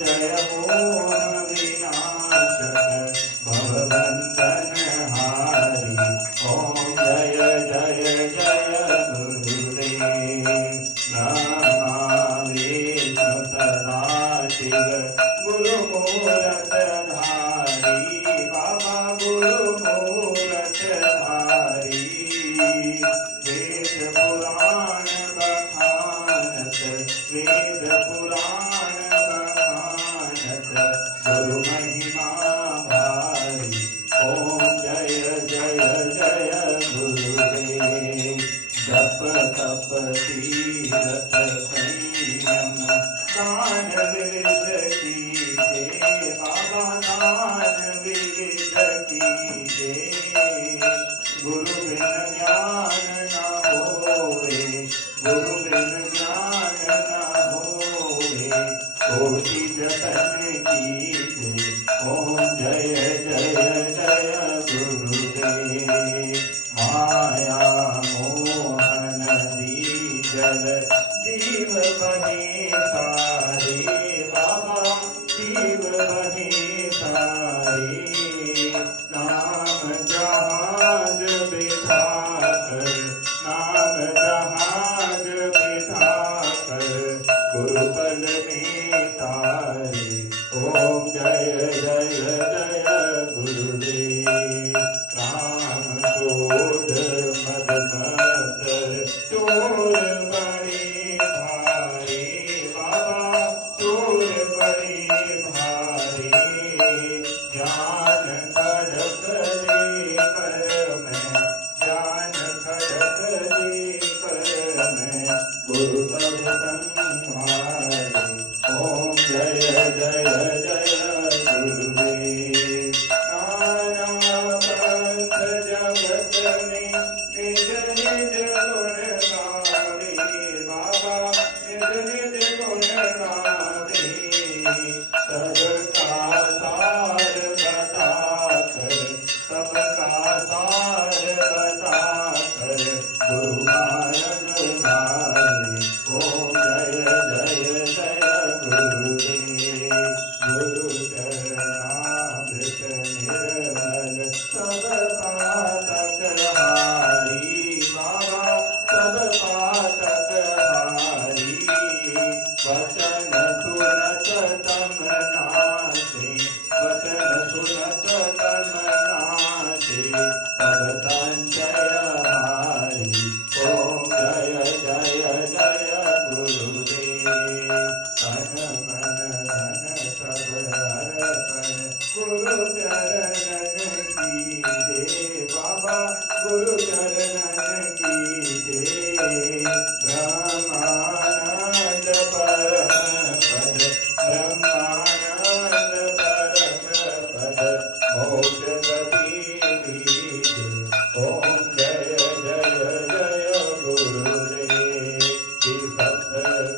जय मोह विनाशक भवबंधनहारी। ओम जय जय जय गुरुदेव। ब्रह्मा विष्णु सदाशिव गुरुमूरत धारी। बाबा गुरुमूरत धारी। वेद पुराण बखानत वेद पुराण बखानत गुरु महिमा भारी। ओम जय जय जय गुरुदेव। जप तप तीरथ संयम दान विविध कीजे। बाबा दान विविध कीजे। गुरु बिन ज्ञान न होवे गुरु बिन ज्ञान न होवे। कोटि जतन कीजे। ओम जय जय जय गुरुदेव। माया मोहन दीजल जीव बहे सारे। बाबा जीव बहे सारे। नाम जहाज बिठाकर नाम जहाज बिठाकर गुरुपद में तारे। ओम जय जय जय गुरुदेव। राम क्रोध मद मत्सर चोर बड़े भारी। बाबा चोर बड़े भारी। ज्ञान खड़क लेकर मैं ज्ञान खड़क लेकर मैं गुरुपद संभारे। ओम जय जय जय गुरुदेव। नाना पंथ जगत में निज निज गुण गावे। बाबा निज निज गुण गावे। सबका सार बताकर सबका सार बताकर गुरु मार्ग गावे। ओम जय जय जय गुरुदेव। गुरु चरणामृत निर्मल सब पातक हारी। बाबा सब पातक हारी। वचन सुनत तम नासे वचन सुनत तम नासे तब संचय हारी। ओम जय जय जय गुरुदेव। तन मन धन सब अर्पण गुरु चरणन कीजे। बाबा गुरु चरणन कीजे। ब्रह्मानंद परम पद ब्रह्मानंद परम पद मोक्ष गति दीजे। ओम जय जय जय गुरुदेव। सत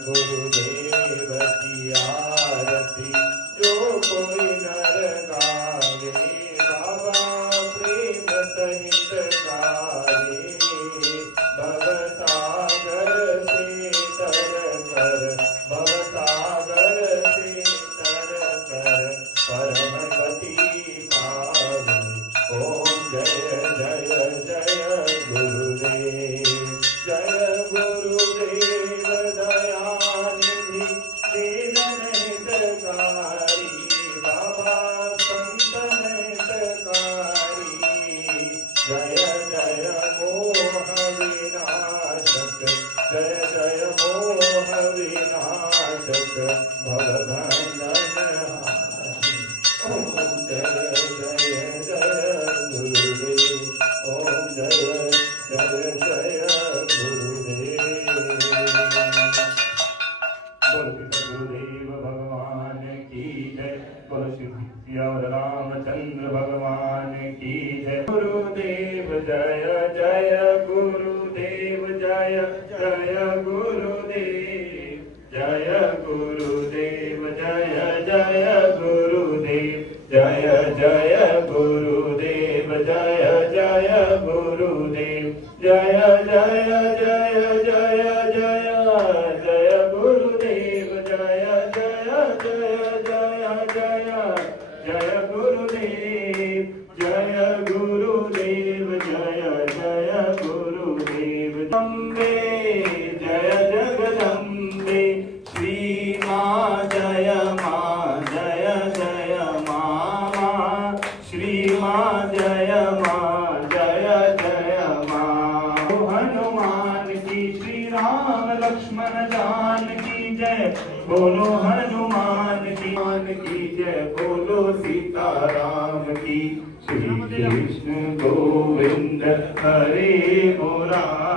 गुरुदेव की आरती जो कोई नर गावे। बाबा प्रेम सहित गावे। भवसागर से तर कर भवसागर से तर कर परम गति पावे। ओम जय जय जय गुरुदेव। जय गुरुदेव दयानिधि दीन हितकारी। बाबा संत हितकारी। जय जय मोह विनाशक जय जय मोह विनाशक भवबंधनहारी। ओम जय जय जय गुरुदेव। ओम जय जय जय गुरुदेव। बोल गुरुदेव भगवान की जय। बोल श्री रामचंद्र भगवान की जय। गुरुदेव जय जय गुरुदेव जय जय गुरुदेव। जय गुरुदेव जय जय गुरुदेव। जय जय गुरुदेव जय जय गुरुदेव। जय जय जय जय जय जय गुरुदेव। जय जय जय जय जय गुरुदेव, जय गुरुदेव, जय जय गुरुदेव। अम्बे जय जगदम्बे, श्री माँ जय माँ, जय जय माँ, श्री माँ जय माँ, जय जय माँ। हनुमान की, श्री राम लक्ष्मण जान की जय, बोलो हनुमान की जय, बोलो सीताराम की। श्री कृष्ण गोविंद हरे मुरारी।